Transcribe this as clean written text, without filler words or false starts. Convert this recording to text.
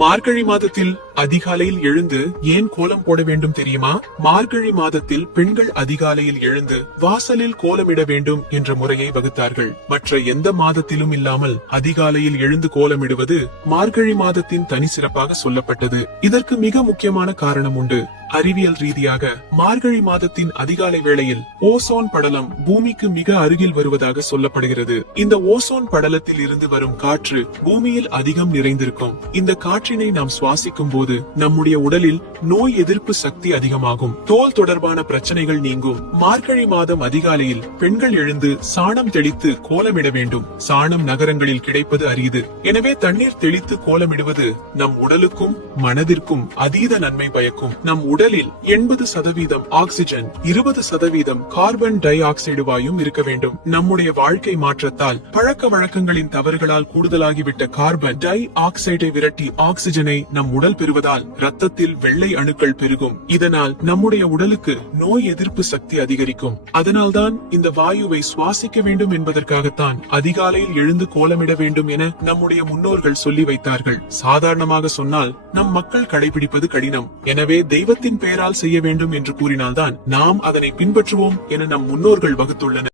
மார்கழி மாதத்தில் அதிகாலையில் எழுந்து ஏன் கோலம் போட வேண்டும் தெரியுமா? மார்கழி மாதத்தில் பெண்கள் அதிகாலையில் எழுந்து வாசலில் கோலமிட வேண்டும் என்ற முறையை வகுத்தார்கள். மற்ற எந்த மாதத்திலும் இல்லாமல் அதிகாலையில் எழுந்து கோலமிடுவது மார்கழி மாதத்தின் தனி சிறப்பாக சொல்லப்பட்டது. இதற்கு மிக முக்கியமான காரணம் உண்டு. அறிவியல் ரீதியாக மார்கழி மாதத்தின் அதிகாலை வேளையில் ஓசோன் படலம் பூமிக்கு மிக அருகில் வருவதாக சொல்லப்படுகிறது. இந்த ஓசோன் படலத்தில் இருந்து வரும் காற்று பூமியில் அதிகம் நிறைந்திருக்கும். இந்த காற்றினை நாம் சுவாசிக்கும் போது நம்முடைய உடலில் நோய் எதிர்ப்பு சக்தி அதிகமாகும். தோல் தொடர்பான பிரச்சனைகள் நீங்கும். மார்கழி மாதம் அதிகாலையில் பெண்கள் எழுந்து சாணம் தெளித்து கோலமிட வேண்டும். சாணம் நகரங்களில் கிடைப்பது அரிது. எனவே தண்ணீர் தெளித்து கோலமிடுவது நம் உடலுக்கும் மனதிற்கும் அதீத நன்மை பயக்கும். நம் உடலில் 80% ஆக்சிஜன், 20% கார்பன் டை ஆக்சைடு வாயும் இருக்க வேண்டும். நம்முடைய வாழ்க்கை மாற்றத்தால் பழக்க வழக்கங்களின் தவறுகளால் கூடுதலாகிவிட்ட கார்பன் டை ஆக்சைடை விரட்டி ஆக்சிஜனை நம் உடல் பெறுவதால் ரத்தத்தில் வெள்ளை அணுக்கள் பெருகும். இதனால் நம்முடைய உடலுக்கு நோய் எதிர்ப்பு சக்தி அதிகரிக்கும். அதனால்தான் இந்த வாயுவை சுவாசிக்க வேண்டும் என்பதற்காகத்தான் அதிகாலையில் எழுந்து கோலமிட வேண்டும் என நம்முடைய முன்னோர்கள் சொல்லி வைத்தார்கள். சாதாரணமாக சொன்னால் நம் மக்கள் கடைபிடிப்பது கடினம். எனவே தெய்வத்தின் பெயரால் செய்ய வேண்டும் என்று கூறினால்தான் நாம் அதனை பின்பற்றுவோம் என நம் முன்னோர்கள் வகுத்துள்ளனர்.